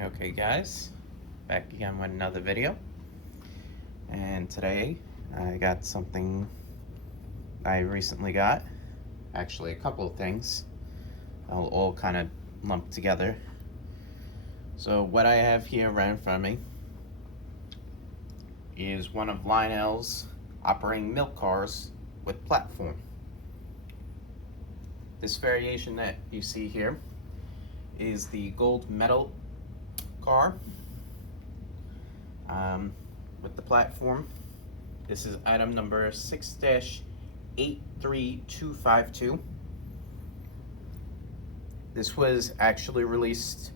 Okay guys, back again with another video, and today I got something I recently got, actually a couple of things, all kind of lumped together. So what I have here right in front of me is one of Lionel's operating milk cars with platform. This variation that you see here is the gold medal car with the platform. This is item number 6-83252. This was actually released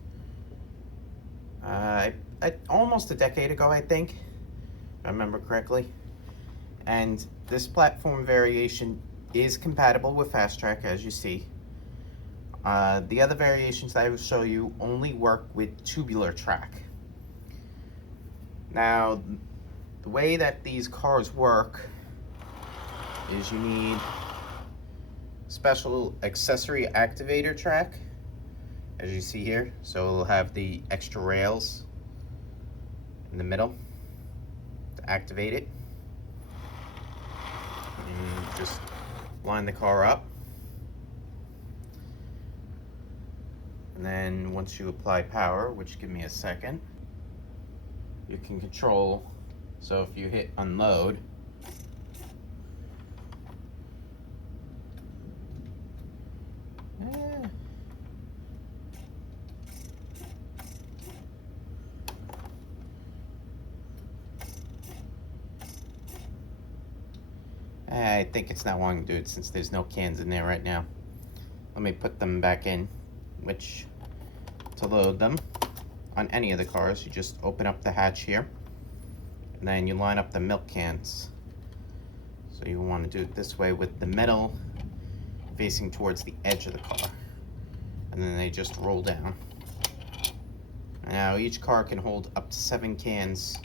almost a decade ago, I think, if I remember correctly. And this platform variation is compatible with Fast Track, as you see. The other variations that I will show you only work with tubular track. Now, the way that these cars work is you need special accessory activator track, as you see here. So it'll have the extra rails in the middle to activate it. And just line the car up. And then once you apply power, which give me a second, you can control. So if you hit unload, I think it's not wanting to do it since there's no cans in there right now. Let me put them back in, which to load them on any of the cars, you just open up the hatch here, and then you line up the milk cans. So you want to do it this way with the middle facing towards the edge of the car, and then they just roll down. Now each car can hold up to 7 cans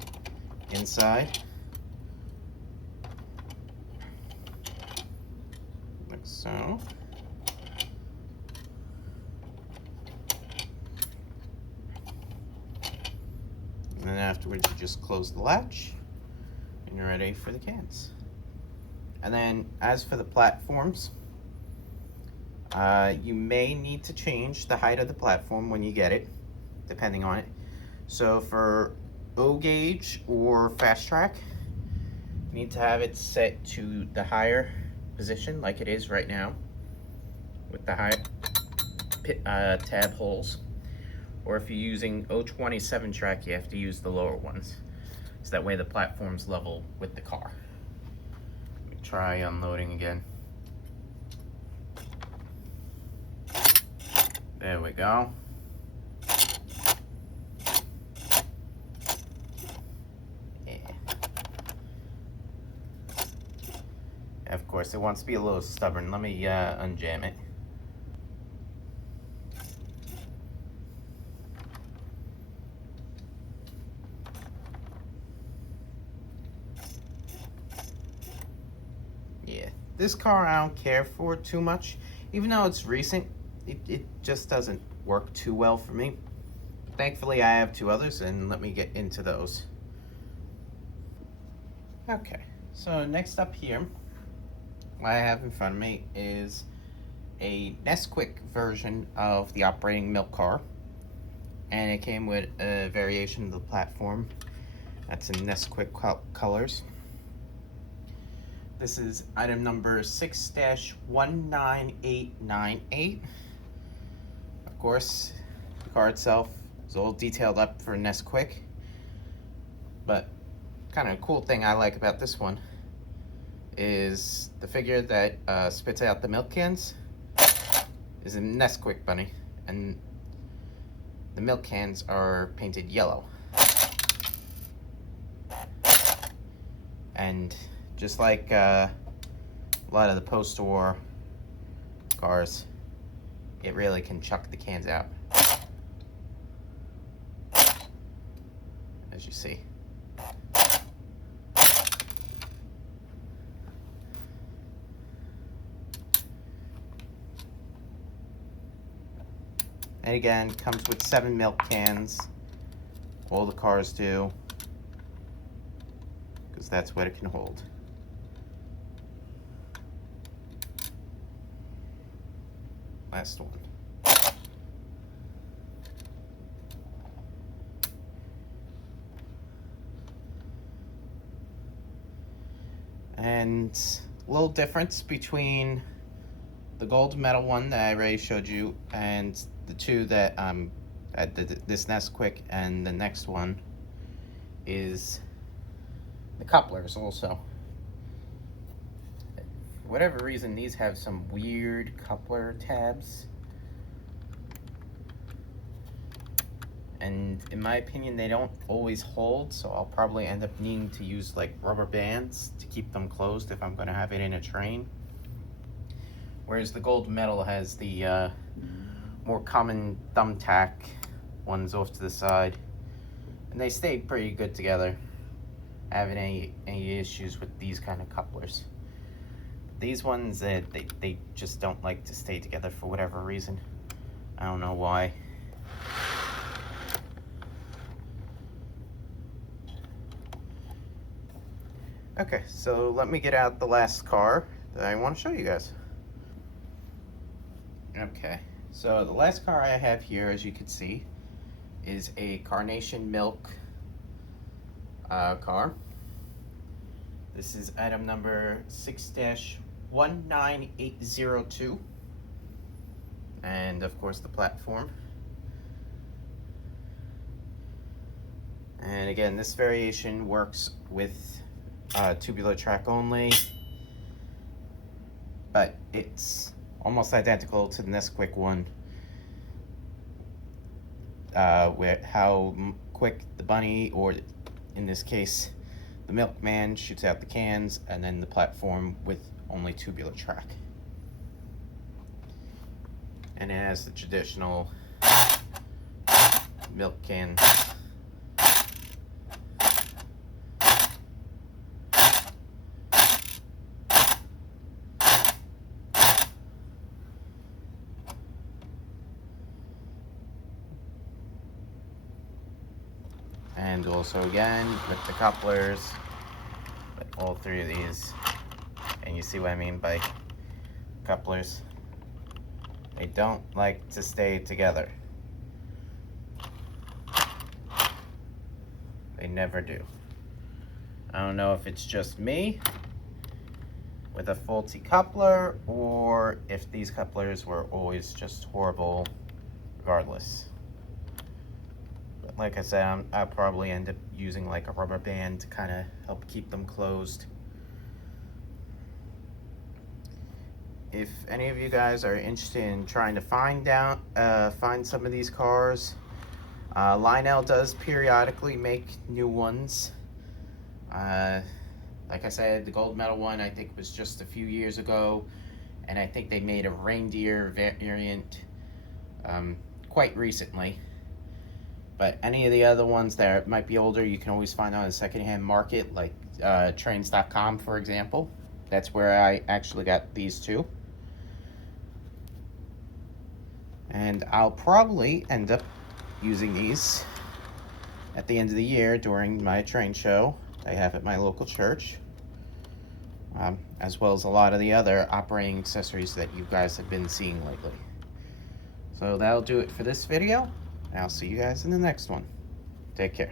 inside, like so. And then afterwards you just close the latch and you're ready for the cans. And then as for the platforms, you may need to change the height of the platform when you get it, depending on it. So for O gauge or Fast Track, you need to have it set to the higher position like it is right now with the high tab holes. Or if you're using 027 track, you have to use the lower ones. So that way the platform's level with the car. Let me try unloading again. There we go. Yeah. Of course, it wants to be a little stubborn. Let me unjam it. Yeah, this car I don't care for too much. Even though it's recent, it just doesn't work too well for me. Thankfully, I have 2 others, and let me get into those. Okay, so next up here, what I have in front of me is a Nesquik version of the operating milk car. And it came with a variation of the platform that's in Nesquik colors. This is item number 6-19898. Of course, the car itself is all detailed up for Nesquik. But kind of cool thing I like about this one is the figure that spits out the milk cans is a Nesquik bunny, and the milk cans are painted yellow. And just like a lot of the post-war cars, it really can chuck the cans out, as you see. And again, comes with 7 milk cans all the cars do, because that's what it can hold. Last one. And a little difference between the gold medal one that I already showed you and the two that at this Nesquik and the next one is the couplers also. For whatever reason, these have some weird coupler tabs. And in my opinion, they don't always hold, so I'll probably end up needing to use like rubber bands to keep them closed if I'm going to have it in a train. Whereas the gold medal has the more common thumbtack ones off to the side, and they stay pretty good together. I haven't any issues with these kind of couplers. These ones, they just don't like to stay together for whatever reason. I don't know why. Okay, so let me get out the last car that I want to show you guys. Okay, so the last car I have here, as you can see, is a Carnation Milk car. This is item number 6-19802. And of course the platform. And again, this variation works with tubular track only, but it's almost identical to the Nesquik one, where how quick the bunny, or in this case the milkman, shoots out the cans, and then the platform with only tubular track. And it has the traditional milk can. And also again with the couplers, all three of these, and you see what I mean by couplers. They don't like to stay together. They never do. I don't know if it's just me with a faulty coupler, or if these couplers were always just horrible regardless. But like I said, I'll probably end up using like a rubber band to kind of help keep them closed. If any of you guys are interested in trying to find some of these cars, Lionel does periodically make new ones. Like I said, the gold medal one I think was just a few years ago, and I think they made a reindeer variant quite recently. But any of the other ones that might be older, you can always find on a secondhand market, like trains.com, for example. That's where I actually got these two. And I'll probably end up using these at the end of the year during my train show I have at my local church, as well as a lot of the other operating accessories that you guys have been seeing lately. So that'll do it for this video. I'll see you guys in the next one. Take care.